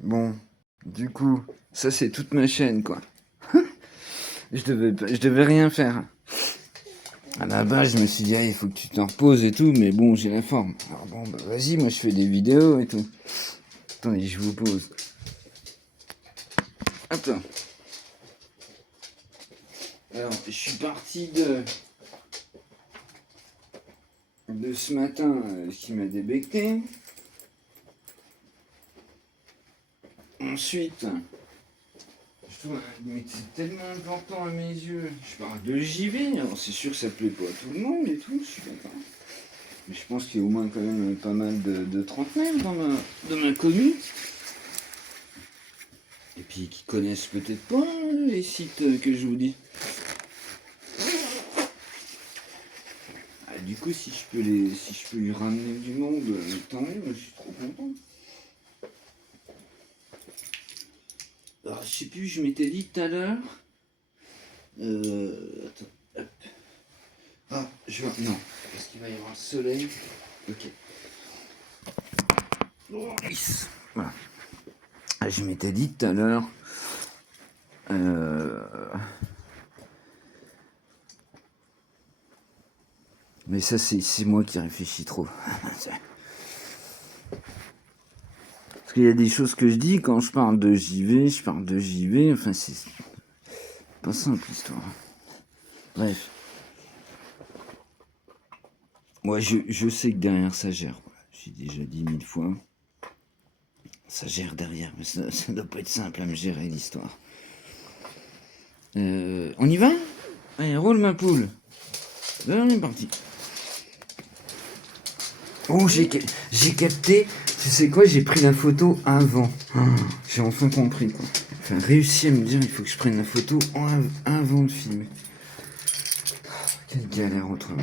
Bon, du coup, ça c'est toute ma chaîne, quoi. Je devais rien faire. À la base, je me suis dit, ah, il faut que tu t'en reposes et tout, mais bon, j'ai la forme. Alors bon, bah vas-y, moi je fais des vidéos et tout. Attendez, je vous pose. Attends. Alors, je suis parti de ce matin qui m'a débecté. Ensuite, mais c'est tellement important à mes yeux. Je parle de JV, alors c'est sûr que ça plaît pas à tout le monde et tout, je suis d'accord. Mais je pense qu'il y a au moins quand même pas mal de trentenaires dans ma commune. Et puis qui connaissent peut-être pas les sites que je vous dis. Ah, du coup, si je peux lui ramener du monde, tant mieux, je suis trop content. Alors, je sais plus, je m'étais dit tout à l'heure. Attends, hop. Ah, je vois. Non, parce qu'il va y avoir le soleil. Ok. Oh, yes. Voilà. Ah, je m'étais dit tout à l'heure. Mais ça, c'est moi qui réfléchis trop. Parce qu'il y a des choses que je dis quand je parle de JV, je parle de JV. Enfin, c'est pas simple l'histoire. Bref. Moi, je sais que derrière ça gère. Voilà. J'ai déjà dit 1000 fois. Ça gère derrière, mais ça doit pas être simple à me gérer l'histoire. On y va? Allez, roule ma poule. On est parti. Oh, j'ai capté. Tu sais quoi? J'ai pris la photo avant. Oh, j'ai enfin compris, quoi. Enfin, réussi à me dire il faut que je prenne la photo avant de filmer. Oh, quelle galère autrement.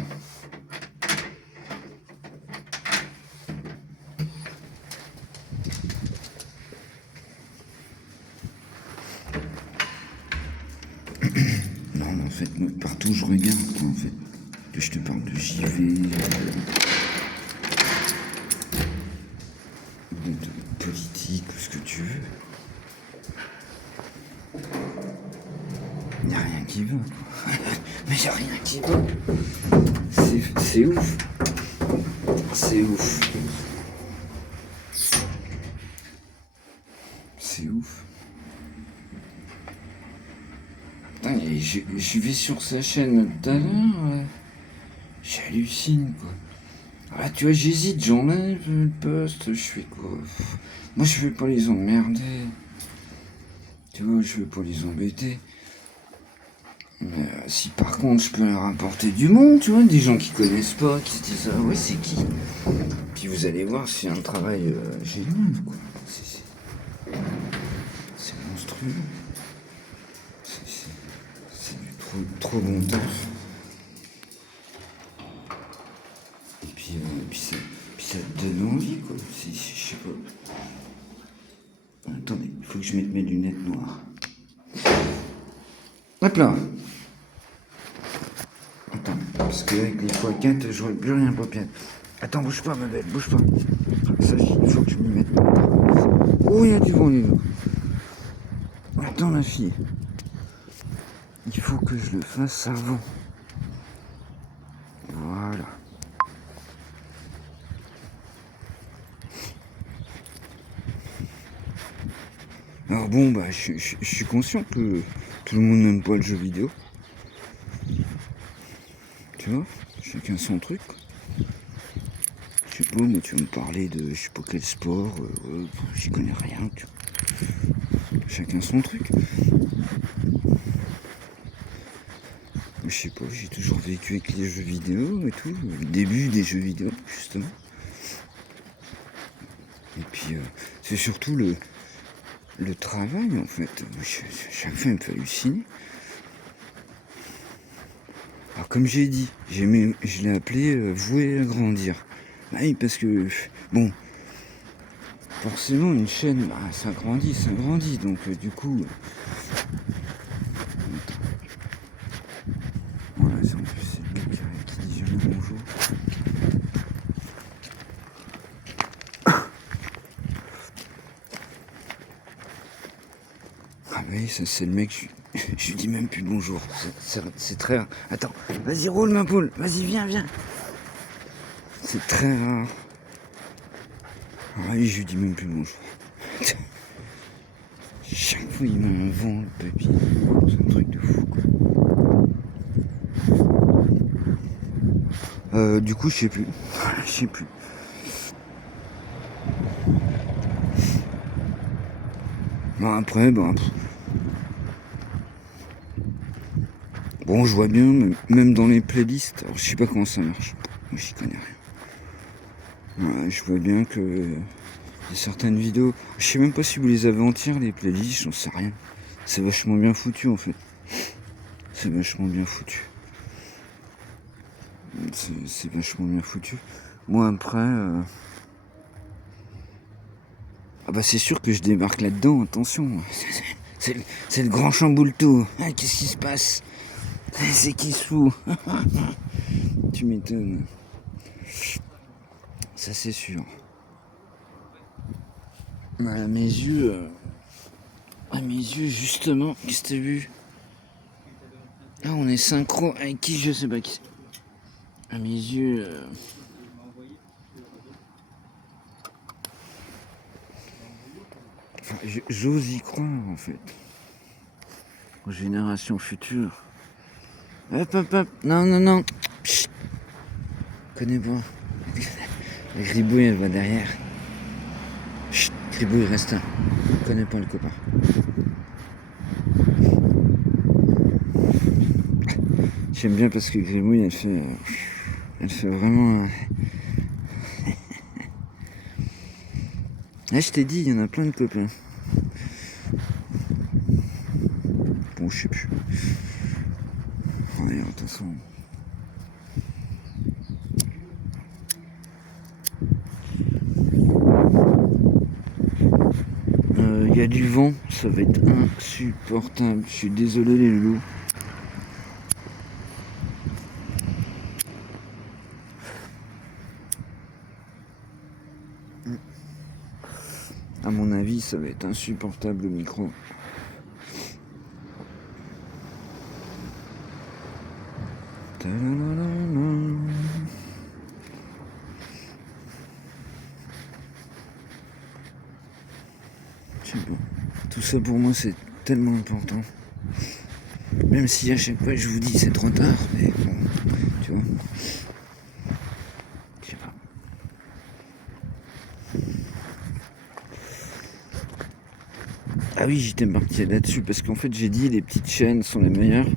Non, mais en fait, moi, partout où je regarde, quoi, en fait. Que je te parle de JV, de politique, ou ce que tu veux. Y a rien qui va, quoi. Mais y a rien qui va. C'est ouf. C'est ouf. C'est ouf. Putain, et je vais sur sa chaîne tout à l'heure. J'hallucine, quoi. Ah, tu vois, j'hésite, j'enlève le poste, je fais quoi? Moi, je veux pas les emmerder. Tu vois, je veux pas les embêter. Mais si par contre, je peux leur apporter du monde, tu vois, des gens qui connaissent pas, qui se disent, ah ouais, c'est qui? Puis vous allez voir, c'est un travail génial, quoi. C'est monstrueux. C'est du trop bon taf. Et puis ça te donne envie, quoi. Je sais pas. Attendez, il faut que je mette mes lunettes noires. Hop là. Attends, parce qu'avec les x4, je vois plus rien, paupiette. Attends, bouge pas, ma belle, bouge pas. Ça, il faut que je m'y mette. Oh, il y a du vent, là. Attends, ma fille. Il faut que je le fasse avant. Voilà. Alors bon, bah, je suis conscient que tout le monde n'aime pas le jeu vidéo. Tu vois, chacun son truc. Je sais pas, mais tu vas me parler de je sais pas quel sport, j'y connais rien, tu vois. Chacun son truc. Je sais pas, j'ai toujours vécu avec les jeux vidéo et tout, le début des jeux vidéo, justement. Et puis, c'est surtout le travail, en fait. Chaque fois, il me fait halluciner. Alors, comme j'ai dit, je l'ai appelé voué à grandir. Ah oui, parce que, bon, forcément, une chaîne, bah, ça grandit. Donc, du coup, voilà, c'est quelqu'un qui dit jamais bonjour. Ah oui, ça c'est le mec, je lui dis même plus bonjour. C'est très rare. Attends, vas-y roule ma poule, vas-y viens. C'est très rare. Ah oui, je lui dis même plus bonjour. Chaque fois il met un vent le papy. C'est un truc de fou quoi. Du coup je sais plus. Bon après, bon je vois bien, même dans les playlists, alors je sais pas comment ça marche. Moi j'y connais rien. Ouais, je vois bien que y a certaines vidéos, je sais même pas si vous les avez entières les playlists, j'en sais rien. C'est vachement bien foutu en fait. C'est vachement bien foutu. C'est vachement bien foutu. Moi après, ah bah c'est sûr que je débarque là-dedans, attention. C'est le grand chamboule-tout. Ah, qu'est-ce qui se passe? C'est qui se fout? Tu m'étonnes. Ça c'est sûr. À mes yeux, justement, qu'est-ce que t'as vu? Ah, on est synchro avec qui? Je sais pas qui c'est. À mes yeux, enfin, j'ose y croire en fait. Aux générations futures. Hop. Non. Chut. Connais pas. La gribouille, elle va derrière. Chut, gribouille, reste là. Je connais pas le copain. J'aime bien parce que gribouille, elle fait vraiment. Ah, je t'ai dit, il y en a plein de copains. Bon, je sais plus. Allez, attention. Il y a du vent, ça va être insupportable. Je suis désolé les loups. À mon avis, ça va être insupportable le micro. Je sais pas. Tout ça pour moi c'est tellement important. Même si à chaque fois je vous dis c'est trop tard, mais bon, tu vois. Je sais pas. Ah oui, j'étais marqué là-dessus parce qu'en fait j'ai dit les petites chaînes sont les meilleures.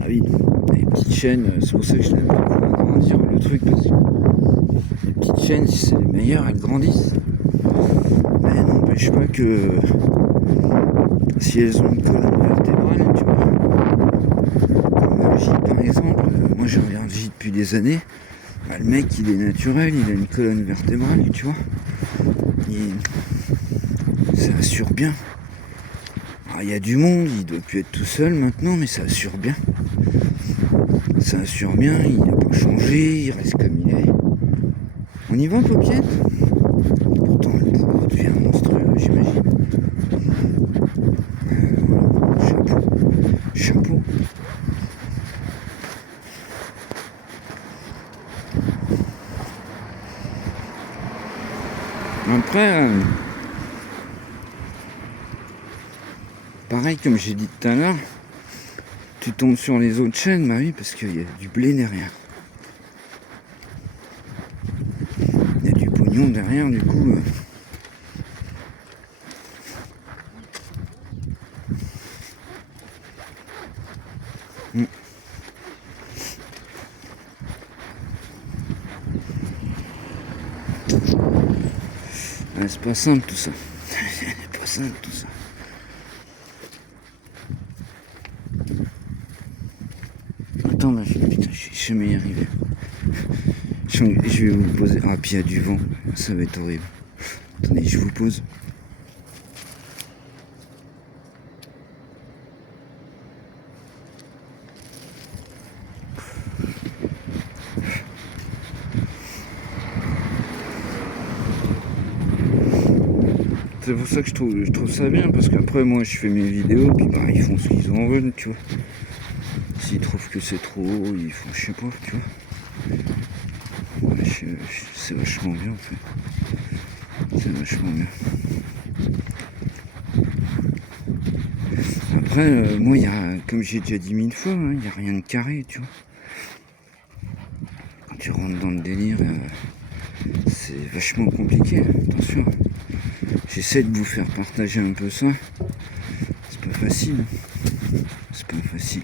Ah oui, les petites chaînes, c'est pour ça que je n'aime pas agrandir le truc parce que les petites chaînes, si c'est les meilleures, elles grandissent. Mais n'empêche pas que si elles ont une colonne vertébrale, tu vois. Comme J par exemple, moi je regarde J depuis des années. Bah, le mec il est naturel, il a une colonne vertébrale, tu vois. Ça assure bien. Il y a du monde, il doit plus être tout seul maintenant, mais ça assure bien. Ça assure bien, il n'a pas changé, il reste comme il est. On y va, paupiette? Pourtant, le boulot devient monstrueux, j'imagine. Voilà, chapeau. Après, pareil, comme j'ai dit tout à l'heure, tu tombes sur les autres chaînes, bah oui, parce qu'il y a du blé derrière. Il y a du pognon derrière, du coup. C'est pas simple tout ça. C'est pas simple tout ça. Attends, ma fille, putain, je vais jamais y arriver. Je vais vous poser. Ah, puis il y a du vent, ça va être horrible. Attendez, je vous pose. C'est pour ça que je trouve ça bien, parce qu'après moi je fais mes vidéos, puis bah ils font ce qu'ils en veulent, tu vois. S'ils trouvent que c'est trop haut, ils font, je sais pas, tu vois. Ouais, c'est vachement bien en fait. C'est vachement bien. Après, moi, comme j'ai déjà dit 1000 fois, il n'y a rien de carré, tu vois. Quand tu rentres dans le délire, c'est vachement compliqué, attention. J'essaie de vous faire partager un peu ça. C'est pas facile. C'est pas facile.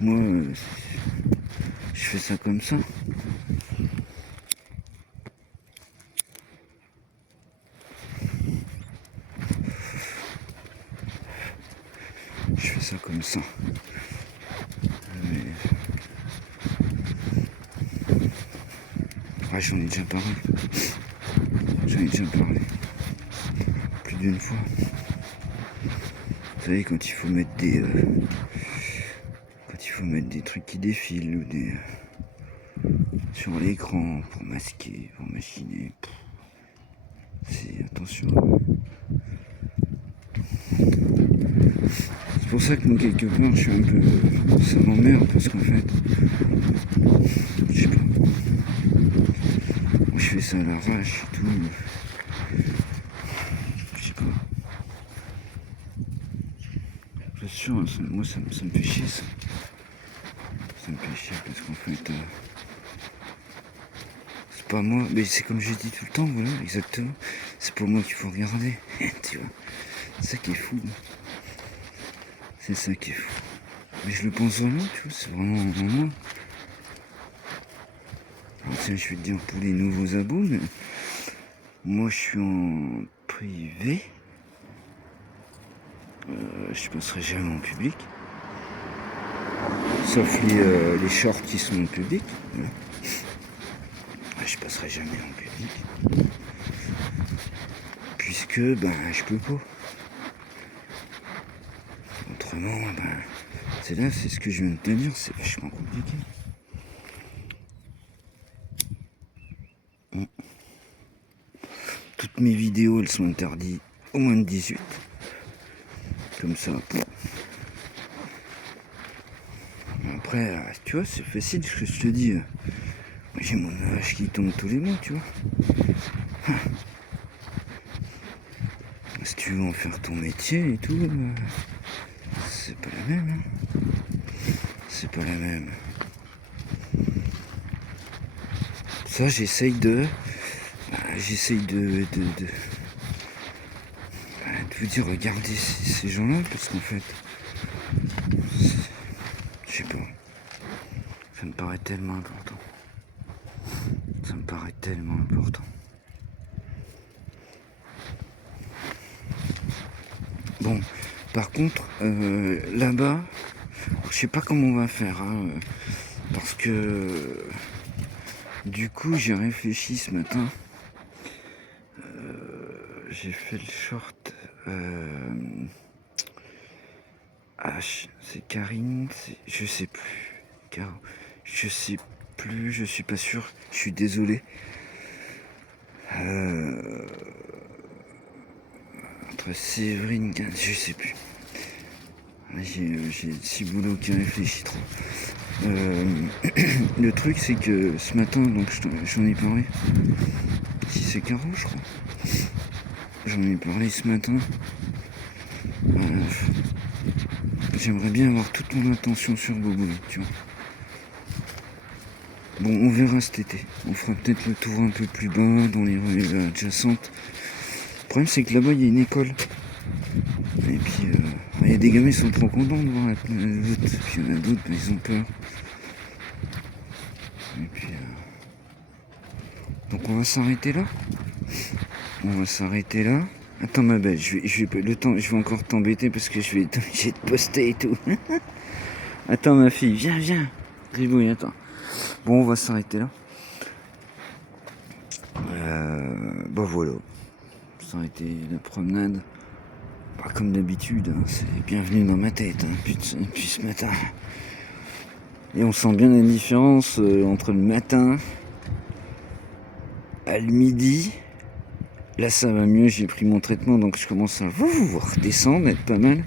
Moi, je fais ça comme ça. Je fais ça comme ça. Mais... ah, j'en ai déjà parlé. J'en ai déjà parlé. Plus d'une fois. Vous savez, quand il faut mettre des... quand il faut mettre des trucs qui défilent ou des... sur l'écran pour masquer, pour machiner. C'est... attention. C'est pour ça que moi, quelque part, je suis un peu... ça m'emmerde, parce qu'en fait... je sais pas. Moi, je fais ça à l'arrache et tout. Je sais pas. Bien sûr, moi, ça me fait chier, ça. Ça me fait chier, parce qu'en fait... c'est pas moi, mais c'est comme j'ai dit tout le temps, voilà, exactement. C'est pas moi qu'il faut regarder, tu vois. C'est ça qui est fou. C'est ça qui est fou. Mais je le pense vraiment, tu vois, c'est vraiment moi. Alors, tiens, je vais te dire pour les nouveaux abos, mais moi je suis en privé. Je passerai jamais en public. Sauf les shorts qui sont en public. Voilà. Je passerai jamais en public. Puisque, ben, je peux pas. Autrement, ben, c'est ce que je viens de te dire, c'est vachement compliqué. Toutes mes vidéos, elles sont interdites au moins de 18. Comme ça. Après, tu vois, c'est facile ce que je te dis. Moi, j'ai mon âge qui tombe tous les mois, tu vois. Si tu veux en faire ton métier et tout, c'est pas la même. Hein. C'est pas la même. Ça, j'essaye de vous dire, regardez ces gens-là, parce qu'en fait, je sais pas, ça me paraît tellement important. Ça me paraît tellement important. Bon, par contre, là-bas, je sais pas comment on va faire, hein, parce que du coup, j'ai réfléchi ce matin. J'ai fait le short. C'est Karine, je sais plus. Je sais plus, je suis pas sûr. Je suis désolé. Entre Séverine, je sais plus. J'ai Ciboulot qui réfléchit trop. Le truc, c'est que ce matin, donc j'en ai parlé. Si c'est Caro, je crois. J'en ai parlé ce matin. J'aimerais bien avoir toute mon attention sur Bobo, tu vois. Bon, on verra cet été. On fera peut-être le tour un peu plus bas, dans les rues adjacentes. Le problème, c'est que là-bas, il y a une école. Et puis, il y a des gamins, ils sont trop contents de voir la route. Puis il y en a d'autres, ils ont peur. Et puis, donc on va s'arrêter là. On va s'arrêter là. Attends ma belle, je vais encore t'embêter parce que je vais être obligé de poster et tout. Attends ma fille, viens. Gribouille, attends. Bon, on va s'arrêter là. Bah voilà. Ça a été la promenade. Bah, comme d'habitude, hein, c'est bienvenu dans ma tête, hein, depuis ce matin. Et on sent bien la différence entre le matin, à le midi Là, ça va mieux, j'ai pris mon traitement, donc je commence à redescendre, être pas mal.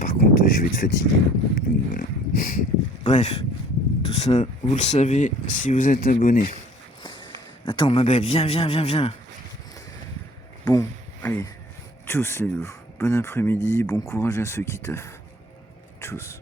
Par contre, je vais être fatigué. Donc, voilà. Bref, tout ça, vous le savez si vous êtes abonné. Attends, ma belle, viens. Bon, allez, tchuss les deux. Bon après-midi, bon courage à ceux qui taffent. Tchuss.